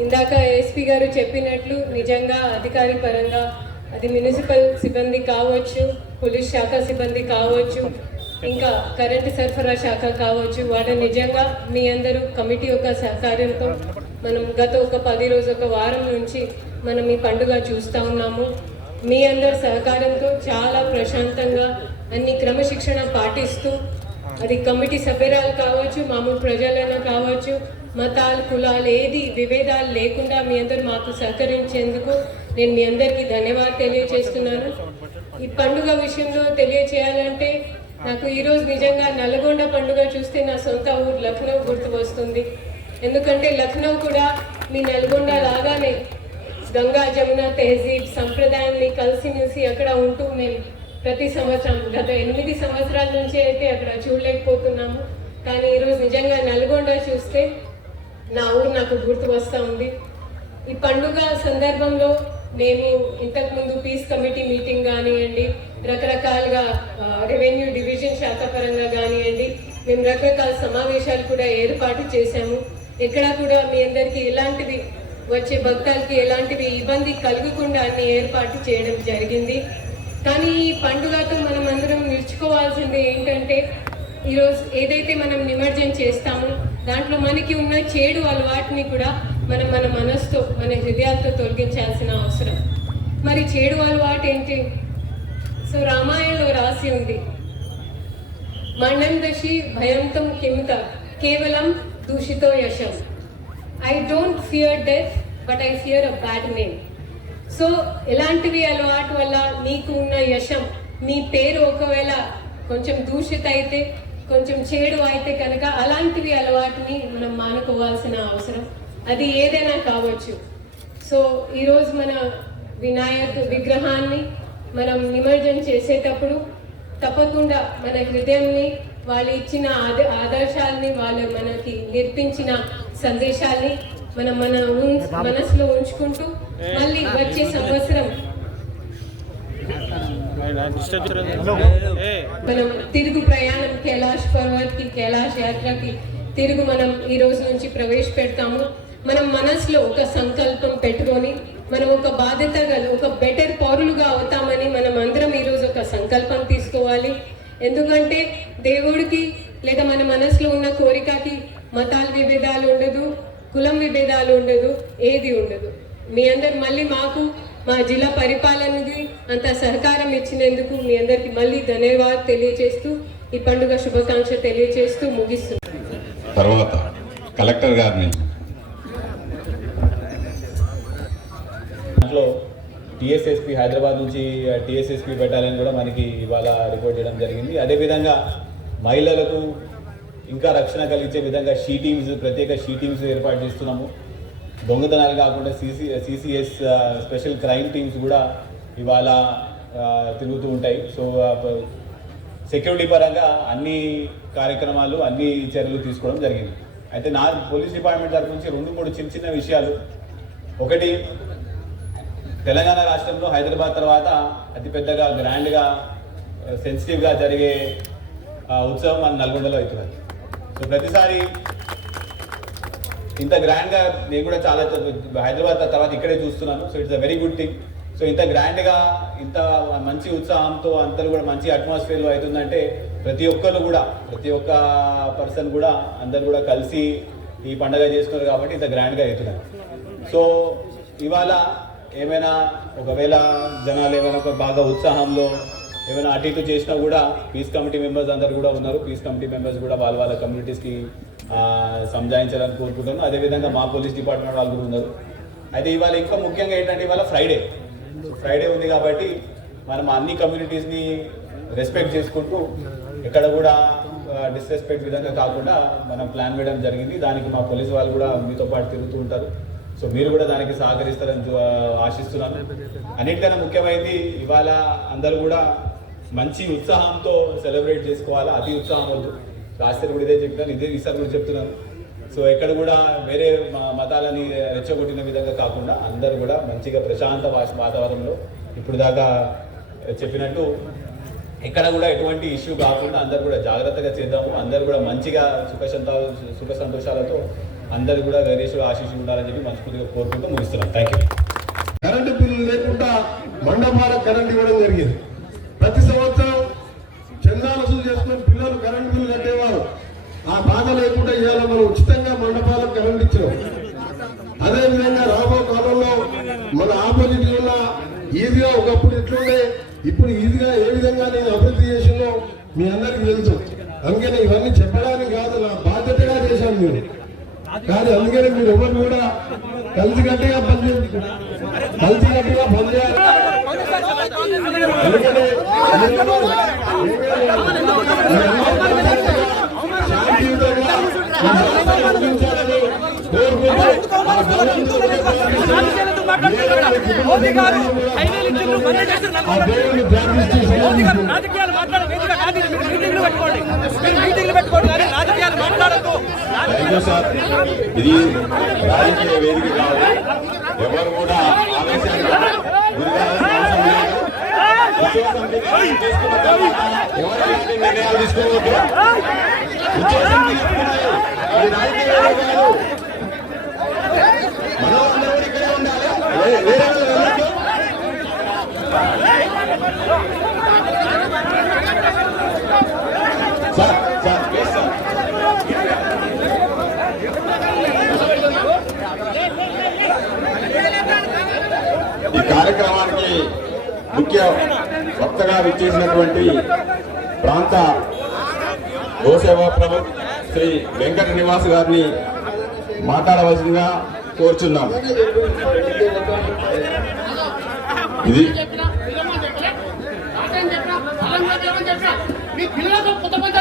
ఇందాక ఎస్పీ గారు చెప్పినట్లు నిజంగా అధికారి పరంగా అది మున్సిపల్ సిబ్బంది కావచ్చు, పోలీస్ శాఖ సిబ్బంది కావచ్చు, ఇంకా కరెంటు సరఫరా శాఖ కావచ్చు, వాటి నిజంగా మీ అందరూ కమిటీ యొక్క సహకారంతో మనం గత ఒక 10 రోజు ఒక వారం నుంచి మనం ఈ పండుగ చూస్తూ ఉన్నాము. మీ అందరి సహకారంతో చాలా ప్రశాంతంగా అన్ని క్రమశిక్షణ పాటిస్తూ అది కమిటీ సభ్యురాలు కావచ్చు, మామూలు ప్రజలైనా కావచ్చు, మతాలు కులాలు ఏది విభేదాలు లేకుండా మీ అందరూ మాకు సహకరించేందుకు నేను మీ అందరికీ ధన్యవాదాలు తెలియజేస్తున్నాను. ఈ పండుగ విషయంలో తెలియచేయాలంటే నాకు ఈరోజు నిజంగా నల్గొండ పండుగ చూస్తే నా సొంత ఊరు లక్నో గుర్తు వస్తుంది. ఎందుకంటే లక్నో కూడా మీ నల్గొండ లాగానే గంగా జమున తెహజీబ్ సంప్రదాయాన్ని కలిసిమెలిసి అక్కడ ఉంటూ మేము ప్రతి సంవత్సరం గత 8 సంవత్సరాల నుంచి అయితే అక్కడ చూడలేకపోతున్నాము. కానీ ఈరోజు నిజంగా నల్గొండ చూస్తే నా ఊరు నాకు గుర్తు వస్తూ ఉంది. ఈ పండుగ సందర్భంలో మేము ఇంతకుముందు పీస్ కమిటీ మీటింగ్ కానివ్వండి, రకరకాలుగా రెవెన్యూ డివిజన్ శాఖ పరంగా కానివ్వండి, మేము రకరకాల సమావేశాలు కూడా ఏర్పాటు చేశాము. ఎక్కడా కూడా మీ అందరికీ ఎలాంటివి వచ్చే భక్తులకి ఎలాంటివి ఇబ్బంది కలగకుండా అన్ని ఏర్పాటు చేయడం జరిగింది. కానీ ఈ పండుగతో మనం అందరం నేర్చుకోవాల్సింది ఏంటంటే ఈరోజు ఏదైతే మనం నిమజ్జనం చేస్తామో దాంట్లో మనకి ఉన్న చెడు అలవాటుని కూడా మనం మన మనసుతో మన హృదయాలతో తొలగించాల్సిన అవసరం. మరి చెడు అలవాటు ఏంటి? సో రామాయణంలో రాసి ఉంది, మండందశి భయంతం కింత కేవలం దూషితో యశం. I don't fear death but I fear a bad name. So ఎలాంటివి అలవాటు వల్ల నీకు ఉన్న యశం, నీ పేరు ఒకవేళ కొంచెం దూషిత అయితే, కొంచెం చెడు అయితే కనుక అలాంటివి అలవాటుని మనం మానుకోవాల్సిన అవసరం, అది ఏదైనా కావచ్చు. సో ఈరోజు మన వినాయక విగ్రహాన్ని మనం నిమజ్జనం చేసేటప్పుడు తప్పకుండా మన హృదయంని వాళ్ళు ఇచ్చిన ఆదర్శాలని వాళ్ళు మనకి నేర్పించిన సందేశాల్ని మనం మన మనసులో ఉంచుకుంటూ మళ్ళీ వచ్చే సంవత్సరం మనం తిరుగు ప్రయాణం కైలాష్ పర్వత్కి కైలాష్ యాత్రకి తిరుగు మనం ఈ రోజు నుంచి ప్రవేశపెడతాము. మనం మనసులో ఒక సంకల్పం పెట్టుకొని మనం ఒక బాధ్యత గల ఒక బెటర్ పౌరులుగా అవుతామని మనం అందరం ఈరోజు ఒక సంకల్పం తీసుకోవాలి. ఎందుకంటే దేవుడికి లేదా మన మనసులో ఉన్న కోరికకి మతాల విభేదాలు ఉండదు, కులం విభేదాలు ఉండదు, ఏది ఉండదు. మీ అందరు మళ్ళీ మాకు మా జిల్లా పరిపాలనకి అంత సహకారం ఇచ్చినందుకు మీ అందరికి మళ్ళీ ధన్యవాదాలు తెలియజేస్తూ ఈ పండుగ శుభాకాంక్ష తెలియజేస్తూ ముగిస్తున్నాను. తర్వాత కలెక్టర్ గారిని దాంట్లో టీఎస్ఎస్పీ హైదరాబాద్ నుంచి టీఎస్ఎస్పీ బెటాలియన్ కూడా మనకి ఇవాళ రిపోర్ట్ చేయడం జరిగింది. అదేవిధంగా మహిళలకు ఇంకా రక్షణ కలిగించే విధంగా ప్రత్యేక షీ టీమ్స్ ఏర్పాటు చేస్తున్నాము. దొంగతనాలు కాకుండా సిసిఎస్ స్పెషల్ క్రైమ్ టీమ్స్ కూడా ఇవాళ తిరుగుతూ ఉంటాయి. సో సెక్యూరిటీ పరంగా అన్ని కార్యక్రమాలు అన్ని చర్యలు తీసుకోవడం జరిగింది. అయితే నా పోలీస్ డిపార్ట్మెంట్ తరఫు నుంచి 2-3 చిన్న విషయాలు. ఒకటి, తెలంగాణ రాష్ట్రంలో హైదరాబాద్ తర్వాత అతిపెద్దగా గ్రాండ్గా సెన్సిటివ్గా జరిగే ఉత్సవం మన నల్గొండలో అవుతుంది. సో ప్రతిసారి ఇంత గ్రాండ్గా నేను కూడా చాలా హైదరాబాద్ తర్వాత ఇక్కడే చూస్తున్నాను. So it's a very good thing. So ఇంత గ్రాండ్గా ఇంత మంచి ఉత్సాహంతో అందరూ కూడా మంచి అట్మాస్ఫియర్లో అవుతుందంటే ప్రతి ఒక్క పర్సన్ కూడా అందరు కూడా కలిసి ఈ పండుగ చేస్తున్నారు కాబట్టి ఇంత గ్రాండ్గా అవుతున్నారు. సో ఇవాళ ఏమైనా ఒకవేళ జనాలు ఏమైనా బాగా ఉత్సాహంలో ఏమైనా అటు ఇటు చేసినా కూడా పీస్ కమిటీ మెంబర్స్ అందరు కూడా ఉన్నారు. పీస్ కమిటీ మెంబర్స్ కూడా వాళ్ళ కమ్యూనిటీస్కి సంజాయించాలని కోరుకుంటున్నాను. అదేవిధంగా మా పోలీస్ డిపార్ట్మెంట్ వాళ్ళు కూడా ఉన్నారు. అయితే ఇవాళ ఇంకా ముఖ్యంగా ఏంటంటే ఇవాళ ఫ్రైడే ఉంది కాబట్టి మనం అన్ని కమ్యూనిటీస్ని రెస్పెక్ట్ చేసుకుంటూ ఎక్కడ కూడా డిస్రెస్పెక్ట్ విధంగా కాకుండా మనం ప్లాన్ వేయడం జరిగింది. దానికి మా పోలీసు వాళ్ళు కూడా మీతో పాటు తిరుగుతూ ఉంటారు. సో మీరు కూడా దానికి సహకరిస్తారని ఆశిస్తున్నాను. అన్నిటికన్నా ముఖ్యమైనది ఇవాళ అందరూ కూడా మంచి ఉత్సాహంతో సెలబ్రేట్ చేసుకోవాలా. అతి ఉత్సాహం వద్దు. రాష్ట్రం కూడా ఇదే చెప్తాను, ఈసారి కూడా చెప్తున్నాను. సో ఎక్కడ కూడా వేరే మతాలని రెచ్చగొట్టిన విధంగా కాకుండా అందరూ కూడా మంచిగా ప్రశాంత వాతావరణంలో ఇప్పుడు దాకా చెప్పినట్టు ఎక్కడ కూడా ఎటువంటి ఇష్యూ కాకుండా అందరూ కూడా జాగ్రత్తగా చేద్దాము. అందరూ కూడా మంచిగా సుఖ సంతోషాలతో అందరు కూడా గణేశుడు ఆశీస్సులు ఉండాలని చెప్పి మనస్ఫూర్తిగా కోరుకుంటూ ముగిస్తున్నాను. Thank you. కరెంటు బిల్లు లేకుండా మండపాలకు కరెంట్ ఇవ్వడం జరిగింది. ప్రతి సంవత్సరం చందాలు వసూలు చేసుకుని పిల్లలు కరెంటు బిల్లు కట్టేవారు. ఆ బాధ లేకుండా ఇవాళ మనం ఉచితంగా మండపాలకు కరెంట్ ఇచ్చాం. అదేవిధంగా రాబో కాలంలో మన ఆపోజిట్ ఉన్న ఈజీగా ఒకప్పుడు ఎట్లుండే ఇప్పుడు ఈజీగా ఏ విధంగా నేను అభివృద్ధి చేసినో మీ అందరికీ తెలుసు. అందుకని ఇవన్నీ చెప్పడానికి కాదు, నా బాధ్యతగా చేశాను మీరు. కానీ అందుకని మీరు ఎవరు కూడా కలిసికట్టుగా పనిచేయాలి. అందుకని శాంతియుతంగా అందించాలని ఇది రాజకీయ వేదిక కాదు. ఎవరు కూడా ఆవేశానికి ఎవరైతే నిర్ణయాలు తీసుకోవద్దు. మనం అందరూ ఇక్కడే ఉండాలి. వేరే సార్ సార్ ప్లీజ్ సార్. ఈ కార్యక్రమానికి ముఖ్య వక్తగా విచ్చేసినటువంటి ప్రాంత గోసేవా ప్రముఖ్ శ్రీ వెంకట నివాస్ గారిని మాట్లాడవలసిందిగా కోరుచున్నాం. ఇది మీ పిల్లలకు కొంతమంది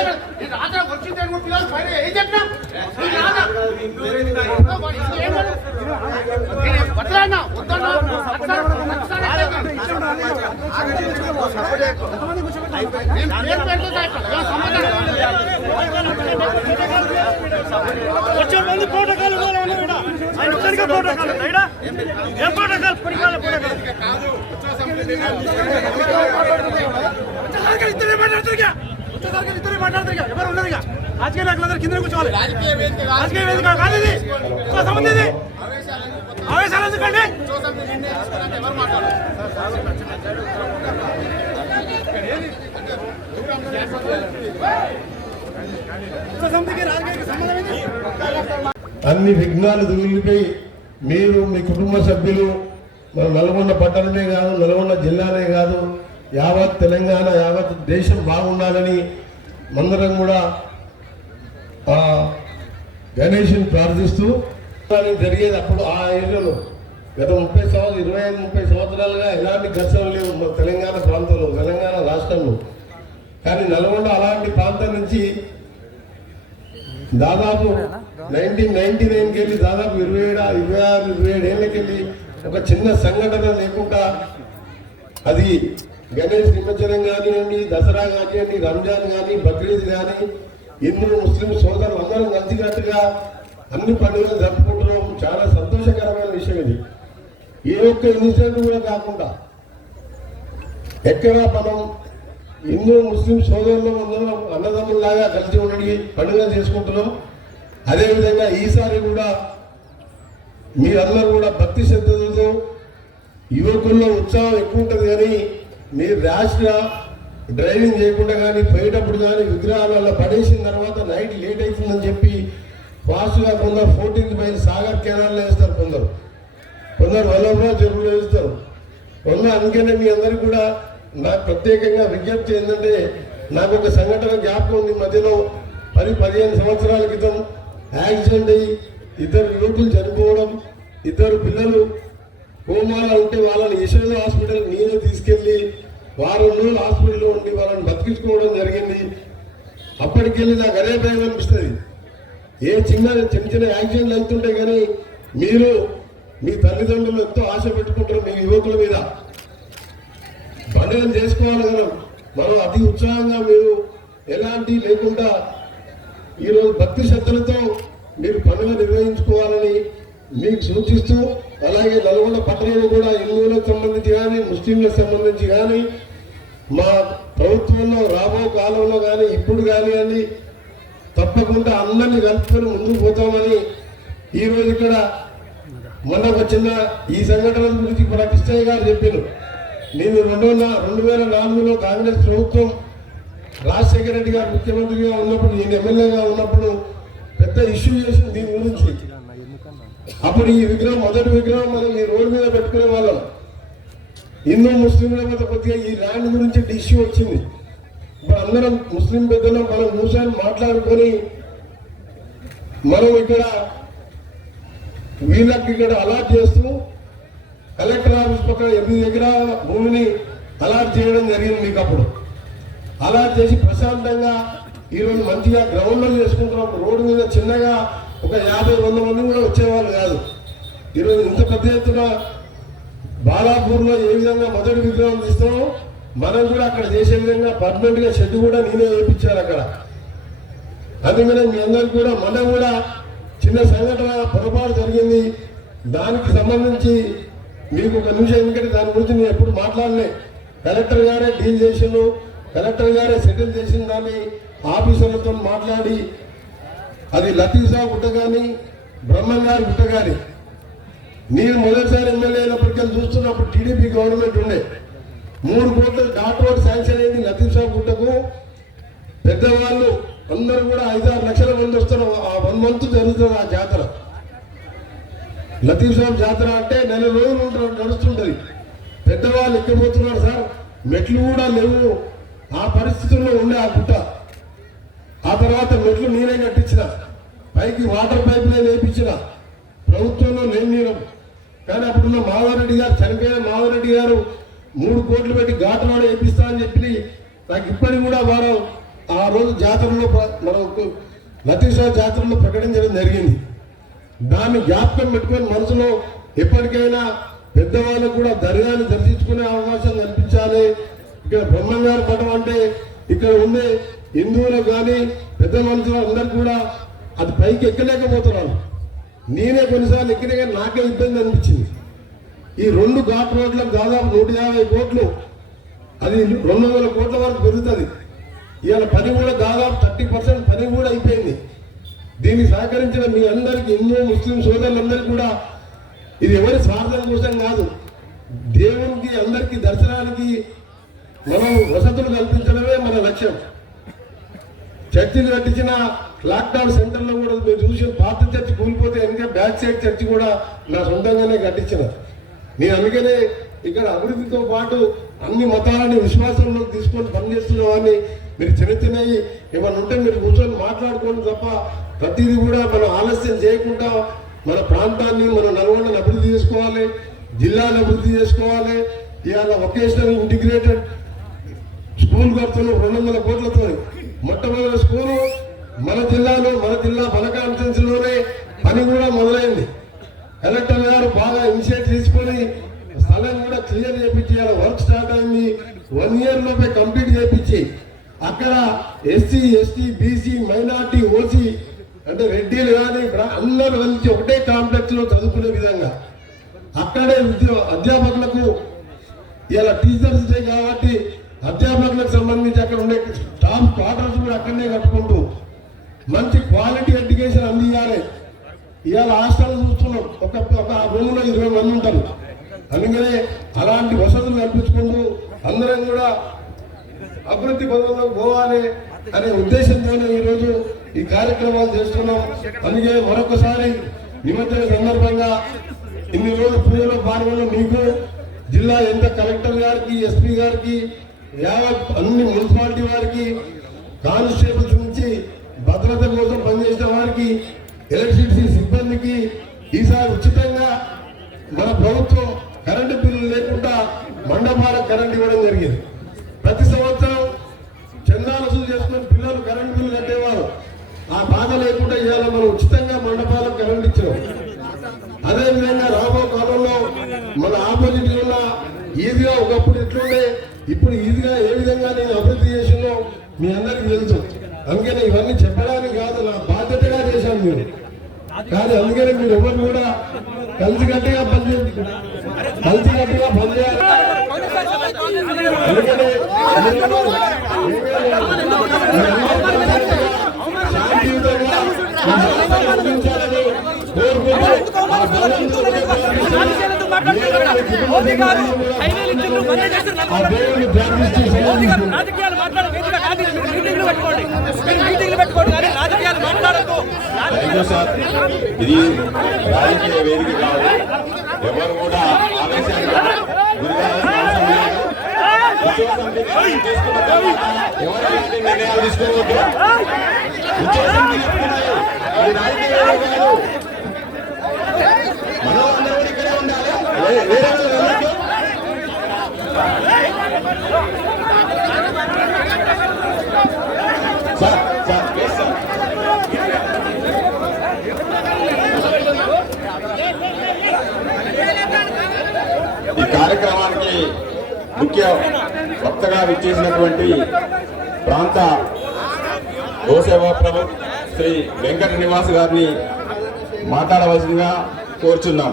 రాజా వచ్చింది పిల్లలు పైన ఏం చెప్పినా వద్దన్నా మంది ప్రోటోకాల్ ఏం ప్రోటోకాల్ ఇద్దరే మాట్లాడతారు. ఎవరు ఉండదు. రాజకీయ నాయకులందరూ కింద కూర్చోవాలి. రాజకీయ వేదిక కాదు ఇది. సంబంధం ఇది. ఆవేశాలు ఎందుకండి? అన్ని విఘ్నాలు దిగులిపోయి మీరు మీ కుటుంబ సభ్యులు మన నల్గొండ పట్టణమే కాదు, నల్గొండ జిల్లానే కాదు, యావత్ తెలంగాణ యావత్ దేశం బాగుండాలని మందరం కూడా గణేష్ని ప్రార్థిస్తూ జరిగేది. అప్పుడు ఆ ఏరియాలో గత 25-30 సంవత్సరాలుగా ఎలాంటి ఘర్షణలు లేవు మన తెలంగాణ ప్రాంతంలో, తెలంగాణ రాష్ట్రంలో. కానీ నల్గొండ అలాంటి ప్రాంతం నుంచి దాదాపు 1999కి వెళ్ళి దాదాపు 26-27 ఏళ్ళకి వెళ్ళి ఒక చిన్న సంఘటన లేకుండా అది గణేష్ నిమజ్జనం కానివ్వండి, దసరా కానివ్వండి, రంజాన్ కానీ, బక్రీద్ కానీ, హిందూ ముస్లిం సోదరులు అందరూ కలిసికట్టుగా అన్ని పండుగలు జరుపుకుంటున్నాం. చాలా సంతోషకరమైన విషయం ఇది. ఏ ఒక్క ఇన్సిడెంట్ కూడా కాకుండా ఎక్కడ మనం హిందూ ముస్లిం సోదరులు అందరం అన్నదమ్ముల్లాగా కలిసి ఉండి పండుగలు చేసుకుంటున్నాం. అదేవిధంగా ఈసారి కూడా మీరందరూ కూడా భక్తి శ్రద్ధలతో, యువకుల్లో ఉత్సాహం ఎక్కువ ఉంటుంది. కానీ మీరు ర్యాష్గా డ్రైవింగ్ చేయకుండా కానీ పోయేటప్పుడు కానీ విగ్రహాలలో పడేసిన తర్వాత నైట్ లేట్ అవుతుందని చెప్పి ఫాస్ట్గా కొందరు 14th మైల్ సాగర్ కెనాల్లో వేస్తారు, కొందరు వల్లభరావు చెరువులో వేస్తారు. అందుకనే మీ అందరికీ కూడా నాకు ప్రత్యేకంగా విజ్ఞప్తి ఏంటంటే, నాకు ఒక సంఘటన జ్ఞాపకం ఉంది. మధ్యలో 10-15 సంవత్సరాల క్రితం యాక్సిడెంట్ అయ్యి 2 యువకులు చనిపోవడం, 2 పిల్లలు కోమాలో ఉంటే వాళ్ళని యశోద హాస్పిటల్ నేనే తీసుకెళ్లి వారం రోజులు హాస్పిటల్లో ఉండి వాళ్ళని బతికించుకోవడం జరిగింది. అప్పటికెళ్ళి నాకు అదే భయం అనిపిస్తుంది. ఏ చిన్న యాక్సిడెంట్లు అవుతుంటాయి, కానీ మీరు మీ తల్లిదండ్రులు ఎంతో ఆశ పెట్టుకుంటారు మీ యువకుల మీద. పండుగలు చేసుకోవాలి కదా మనం అతి ఉత్సాహంగా, మీరు ఎలాంటి లేకుండా ఈరోజు భక్తి శ్రద్ధలతో మీరు పండుగ నిర్వహించుకోవాలని మీకు సూచిస్తూ, అలాగే నల్గొండ పట్టణంలో కూడా హిందువులకు సంబంధించి కానీ, ముస్లింలకు సంబంధించి కానీ, మా ప్రభుత్వంలో రాబో కాలంలో కానీ ఇప్పుడు కానీ తప్పకుండా అందరినీ కలుపుకొని ముందుకు పోతామని ఈ రోజు ఇక్కడ మొన్న వచ్చిన ఈ సంఘటన గురించి మన కృష్ణయ్య గారు చెప్పారు. నేను 2004లో కాంగ్రెస్ ప్రభుత్వం రాజశేఖర రెడ్డి గారు ముఖ్యమంత్రిగా ఉన్నప్పుడు, నేను ఎమ్మెల్యేగా ఉన్నప్పుడు పెద్ద ఇష్యూ చేసింది దీని గురించి. అప్పుడు ఈ విగ్రహం, మొదటి విగ్రహం మనం ఈ రోడ్డు మీద పెట్టుకునే వాళ్ళం. హిందూ ముస్లింల మధ్య కొద్దిగా ఈ ల్యాండ్ గురించి ఇష్యూ వచ్చింది. ఇప్పుడు అందరం ముస్లిం పెద్దలు మనం కూర్చొని మాట్లాడుకొని మనం ఇక్కడ వీళ్ళకి ఇక్కడ అలాట్ చేస్తూ కలెక్టర్ ఆఫీస్ పక్కన 8 ఎకరాల భూమిని అలాట్ చేయడం జరిగింది. మీకు అప్పుడు అలాట్ చేసి ప్రశాంతంగా ఈరోజు మంచిగా గ్రౌండ్లో చేసుకుంటున్నాం. రోడ్డు మీద చిన్నగా ఒక 50-100 మంది కూడా వచ్చేవాళ్ళు కాదు. ఈరోజు ఇంత పెద్ద ఎత్తున బాలాపూర్లో ఏ విధంగా మొదటి విగ్రహం తీస్తామో మనం కూడా అక్కడ చేసే విధంగా పర్మనెంట్గా షెడ్ కూడా నేనే వేయించాను అక్కడ. అందుకనే మీ అందరికి కూడా మొన్న కూడా చిన్న సంఘటన పొరపాటు జరిగింది. దానికి సంబంధించి మీకు ఒక నిమిషం, ఎందుకంటే దాని గురించి నేను ఎప్పుడు మాట్లాడలే. కలెక్టర్ గారే డీల్ చేసిండు, కలెక్టర్ గారే సెటిల్ చేసిన దాన్ని ఆఫీసర్లతో మాట్లాడి, అది లతీఫా గుట్ట కానీ బ్రహ్మం గారి గుట్ట కానీ, నేను మొదటిసారి ఎమ్మెల్యే అయినప్పటికీ చూస్తున్నప్పుడు టీడీపీ గవర్నమెంట్ ఉండే 3 కోట్ల ఘాట్ రోడ్ శాంక్షన్ అయింది లతీఫా గుట్టకు. పెద్దవాళ్ళు అందరూ కూడా 5-6 లక్షల మంది వస్తారు. ఆ 1 మంత్ జరుగుతుంది ఆ జాతర. లతీఫ్ సాబ్ జాతర అంటే 4 రోజులు నడుస్తుంటది. పెద్దవాళ్ళు ఎక్కిపోతున్నారు సార్, మెట్లు కూడా లేవు. ఆ పరిస్థితుల్లో ఉండే ఆ గుట్ట. ఆ తర్వాత మెట్లు నేనే కట్టించిన, పైకి వాటర్ పైప్ లైన్ వేయించిన, ప్రభుత్వంలో నేను. కానీ అప్పుడున్న మాధవరెడ్డి గారు, చనిపోయిన మాధవరెడ్డి గారు 3 కోట్లు పెట్టి ఘాట్ రోడ్ వేయిస్తా అని చెప్పి నాకు ఇప్పటికి కూడా వారు ఆ రోజు జాతరలో మనకు లతీఫా జాతరలో ప్రకటించడం జరిగింది. దాన్ని జ్ఞాపకం పెట్టుకొని మనసులో ఎప్పటికైనా పెద్దవాళ్ళకు కూడా దర్గాన్ని దర్శించుకునే అవకాశం కల్పించాలి. ఇక్కడ బ్రహ్మంగారి మఠం అంటే ఇక్కడ ఉండే హిందువులకు కానీ పెద్ద మనుషులు అందరికి కూడా అది పైకి ఎక్కలేకపోతున్నారు. నేనే కొన్నిసార్లు ఎక్కినా కానీ నాకే ఇబ్బంది అనిపించింది. ఈ 2 ఘాట్ రోడ్లకు దాదాపు 150 కోట్లు, అది 200 కోట్ల వరకు పెరుగుతుంది. ఇవాళ పని కూడా దాదాపు 30% పని కూడా అయిపోయింది. దీన్ని సహకరించిన మీ అందరికీ, హిందూ ముస్లిం సోదరులందరికీ కూడా ఇది ఎవరి స్వార్థం కోసం కాదు, దేవునికి అందరికీ దర్శనానికి మనం వసతులు కల్పించడమే మన లక్ష్యం. చర్చిలు కట్టించిన లాక్డౌన్ సెంటర్లో కూడా మీరు చూసిన పాత చర్చి కూలిపోతే ఇంకా బ్యాక్ సైడ్ చర్చి కూడా నా సొంతంగానే కట్టించిన. నేను అందుకనే ఇక్కడ అభివృద్ధితో పాటు అన్ని మతాలని విశ్వాసంలోకి తీసుకొని పనిచేస్తున్న వాడిని. మీరు చిన్న చిన్నవి ఏమన్నా ఉంటే మీరు కూర్చొని మాట్లాడుకోండి తప్ప ప్రతిదీ కూడా మనం ఆలస్యం చేయకుండా మన ప్రాంతాన్ని, మన నల్గొండని అభివృద్ధి చేసుకోవాలి, జిల్లాను అభివృద్ధి చేసుకోవాలి. ఇవాళ వొకేషనల్ ఇంటిగ్రేటెడ్ స్కూల్ కడుతున్నాం 200 కోట్లతో. మొట్టమొదటి స్కూలు మన జిల్లాలో, మన కాన్స్టిట్యున్సీలోనే పని కూడా మొదలైంది. కలెక్టర్ గారు బాగా ఇనిషియేటివ్ తీసుకొని స్థలం కూడా క్లియర్ చేయించి వర్క్ స్టార్ట్ అయింది. 1 ఇయర్ లోపే కంప్లీట్ చేయించి అక్కడ SC, ST, BC, minority, OC అంటే రెడ్డిలు కానీ అందరూ కలిసి ఒకటే కాంప్లెక్స్ లో చదువుకునే విధంగా అక్కడే అధ్యాపకులకు ఇలా టీచర్స్ డే కాబట్టి అధ్యాపకులకు సంబంధించి అక్కడ ఉండే స్టాఫ్ క్వార్టర్స్ కూడా అక్కడనే కట్టుకుంటూ మంచి క్వాలిటీ ఎడ్యుకేషన్ అందియాలి. ఇవాళ హాస్టల్ చూస్తున్నాం, ఒక రూమ్ లో 20 మంది ఉంటారు. అందుకనే అలాంటి వసతులు కల్పించుకుంటూ అందరం కూడా అభివృద్ధి పదంలోకి పోవాలి అనే ఉద్దేశంతోనే ఈరోజు ఈ కార్యక్రమాలు చేస్తున్నాం. అందుకే మరొకసారి నిమజ్జన సందర్భంగా ఇన్ని రోజులు పూజలో పాల్గొన్న మీకు, జిల్లా ఎంత కలెక్టర్ గారికి, ఎస్పీ గారికి, యావత్ అన్ని మున్సిపాలిటీ వారికి, కానిస్టేబుల్స్ నుంచి భద్రత కోసం పనిచేసిన వారికి, ఎలక్ట్రిసిటీ సిబ్బందికి ఈసారి ఉచితంగా మన ప్రభుత్వం కరెంటు బిల్లు లేకుండా మండపాలకు కరెంట్ ఇవ్వడం జరిగింది. ప్రతి సంవత్సరం చందాలు వసూలు చేసుకుని పిల్లలు కరెంటు బిల్లు కట్టేవారు. ఆ బాధ లేకుండా ఇవాళ మనం ఉచితంగా మండపాలకు కరెంట్ ఇచ్చాం. అదేవిధంగా రాబో కాలంలో మన ఆపోజిట్ ఉన్న ఈజీగా ఒకప్పుడు ఎట్లుండే ఇప్పుడు ఈజీగా ఏ విధంగా నేను అభివృద్ధి చేసినో మీ అందరికీ తెలుసు. అందుకని ఇవన్నీ చెప్పడానికి కాదు, నా బాధ్యతగా చేశాను మీరు. కానీ అందుకని మీరు ఎవరు కూడా కలిసికట్టుగా పనిచేయాలి. అందుకని శాంతియుతంగా కోరుకుంటూ రాజకీయాలతో మాట్లాడుతున్నారు. మోదీ గారు హైవేలు ఇచ్చిండ్రు, బంద్ చేసి మోదీ గారు రాజకీయాలు మాట్లాడే వేదిక కాదు. మీటింగ్లు పెట్టుకోండి, మీటింగ్లు పెట్టుకోండి, కానీ రాజకీయాలు మాట్లాడద్దు. Thank you sir. ఇది రాజకీయ వేదిక కాదు. ఎవరు కూడా ఆవేశానికి గురికావాల్సిన అవసరం లేదు. ఉద్యోగ సమితి నిర్ణయం తీసుకున్న తర్వాత ఎవరు ఎలాంటి నిర్ణయాలు తీసుకోవద్దు. ఉద్యోగ సమితి చెప్తున్నాయి, ఇది రాజకీయ వేదిక కాదు. మనం అందరూ కూడా ఇక్కడే ఉండాలి. వేరే వాళ్ళు వెళ్ళొద్దు. Sir sir please sir. ఈ కార్యక్రమానికి ముఖ్య వక్తగా విచ్చేసినటువంటి ప్రాంత గోసేవా ప్రముఖ్ శ్రీ వెంకట నివాస్ గారిని మాట్లాడవలసిందిగా కోరుచున్నాం.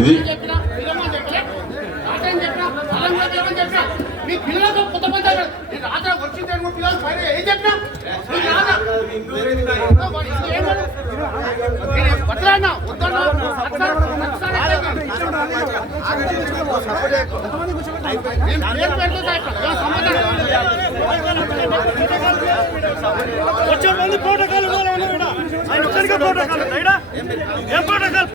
ఇది మీ పిల్లలతో కొత్త పంచాయతీ రాత్రి వచ్చింది పిల్లలు పైన ఏం చెప్పినా వద్దన్నా వద్దన్నా వచ్చే మంది ప్రోటోకాల్ ప్రోటోకాల్ ఏం ప్రోటోకాల్